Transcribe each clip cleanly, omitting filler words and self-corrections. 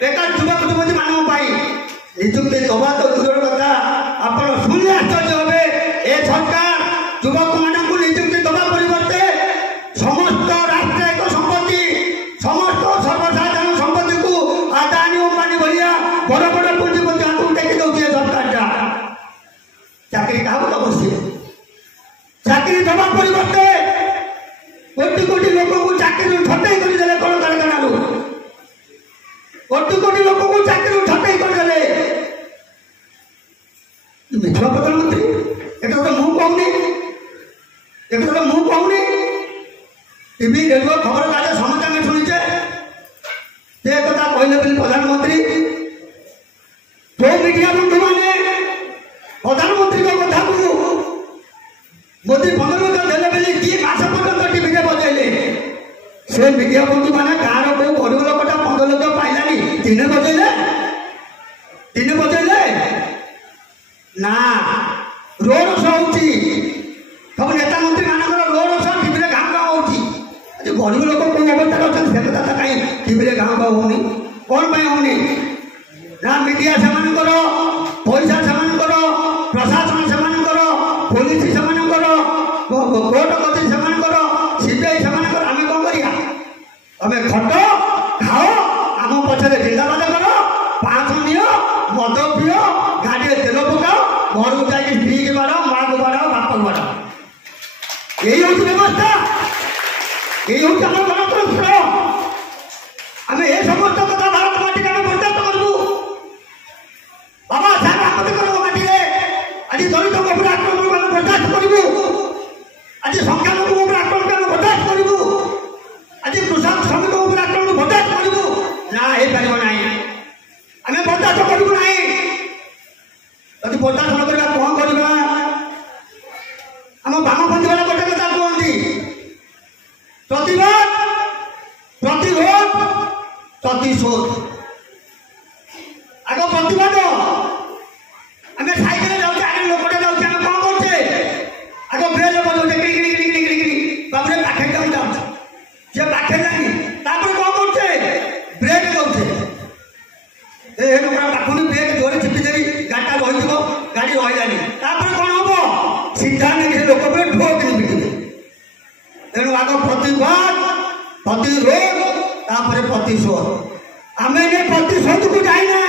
बेकार युवक युवती मान निजुक्ति दबा तो दूर कथा आप शुणे आश्चर्य हे ए सरकार युवक मानक निजुक्ति दबा परिवर्ते समस्त राष्ट्रीय संपत्ति समस्त सर्वसाधारण संपत्ति को आदानी अंबानी भाया बड़ बड़ पुंजीपति हाथ टेकी दौर सरकार चाकरी क्या बस चाकरी दबा परिवर्ते कोटी कोटी लोक को चाकरी ठटई करदे कलकारखाना कोटी कोटी लोक को चाकरी ठटई करदे मिथ्या प्रधानमंत्री एक तो मुँह कहूनी एक तो मुँह कहूनी टीवी रेडियो खबर कागज समझ आम शुणीचे एक कहले बोली प्रधानमंत्री जो मीडिया बंधु मैंने प्रधानमंत्री कथा को मोदी 15 देले बोली कि मास पर्यटन टीवी में बजेले से मीडिया बंधु मैंने गाँव को गरीब लोकटा 15 लाख पाइलानी दिन बजेले ना रोड शो होती सब नेता मंत्री मान रोड शो टीवी में गाँव गाँव होती गरीब लोक कौन अवस्था अच्छा से कथा कहीं टीवी में गाँव गाँव होनी कौन होनी ना मीडिया से पैसा से प्रशासन से पुलिस से कोर्ट कचेरी से सीबीआई से आम कौन करा तुम खट खाओ आम पछे जिंदाबाद कर 500 नियो मद पिओ गाड़ी तेल पकाओ घर को जाकर स्त्री की बाढ़ माँ को बाढ़ बाप को बाढ़ यही हूँ व्यवस्था यही हूँ आम गणतंत्र आम ए समस्त कथा भारत माटी आम बर्दास्त करूँ बाबा साहेब आंबेडकर माटी आज दलित आक्रमण आम बर्दास्त करूँ आज संख्यालघु आक्रमण आम बर्दास्त करूँ आज कृषक श्रमिक आक्रमण बर्दास्त करूँ ना हो पार ना आम बर्दास्त करूँ ना यदि बर्दास्त न करवा कौन करवा आम बामपंथी वाला गोटे कथा कहती प्रतिबाद प्रतिरोध प्रतिशोध आग प्रतिबाद आम सैकेल जाऊे आगे लोकटे जाऊे आम कौन करते आग ब्रेल बजाऊे बाबू पाखे जाऊँ सी पाखे जानी कौन करते ब्रेक दौचे पाखुनी ब्रेक जोर चिपीदेवी गाड़ी रही गाड़ी रही कौन हम सीधा नहीं लोक ठोक पिटे तेणु आग प्रतिबाद प्रतिरोध तापर प्रतिशोध आम प्रतिशोध को जाना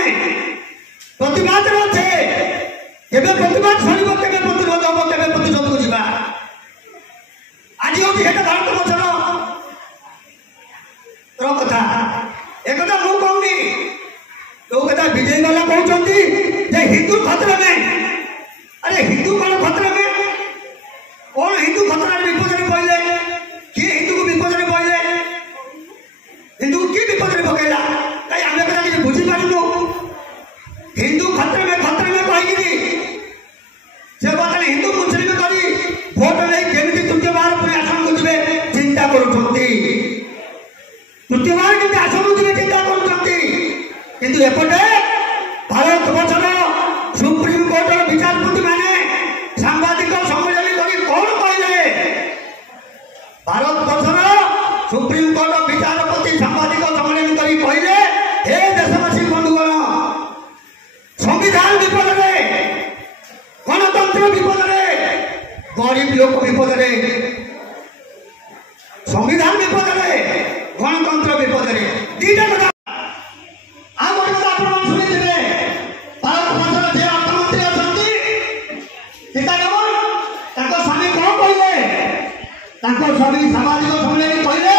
प्रतिबाद अच्छे केवे प्रतिबाद सर केवे प्रतिरोध हम केवे प्रतिशोध को जावा आज हूँ भारत वर्षर कथा एक मुझे कहूनी जो कथा विजय वाला कहते हिंदू खतरे में अरे हिंदू कौन खतरे में कौन हिंदू खतरा विपद में पड़े किए हिंदू को विपद में पड़े हिंदू को किए विपद में पकड़ा कहीं आम कथा किसी बुझी पार्नु हिंदू खतरे में कहीकि से बात हिंदू मुस्लिम करी भोट नहीं केमी तृतीय बार पुणी आसन को जी चिंता कर तृतीय बार केमी आसन को जी चिंता कर एपटे भारत वर्षर सुप्रीम कोर्टर विचारपति मैंने सांबादिक सम्मेलन कर कौन कहले भारत वर्षर सुप्रीम कोर्ट विचारपति सांबादिक सम्मेलन कर कहले हे देशवासी बंधुगण संविधान विपद में गणतंत्र विपद में गरीब लोक विपद में संविधान विपद में गणतंत्र विपद में दीटा कथा स्वामी सामाजिक सम्मेलन कहले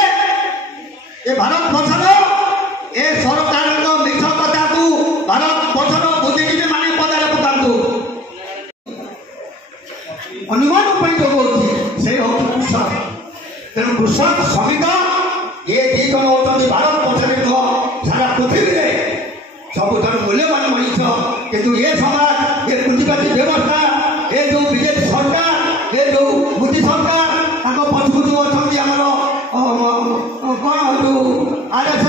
ये भारत वर्षर ए सरकार मिछ कथा को भारत वर्षर बुद्धिजीवी माने पदारे पकातु अनुमान जगह से कृषक तेणु कृषक श्रमिक ये दी जन होती भारत वर्ष सारा पृथ्वी में सबुठ मूल्यवान मनुष्य किंतु ये समाज ये पुंजीवादी व्यवस्था ये जो बीजेपी सरकार ये जो मोदी सरकार पछुक जो अच्छा आमर कौन जो आर एस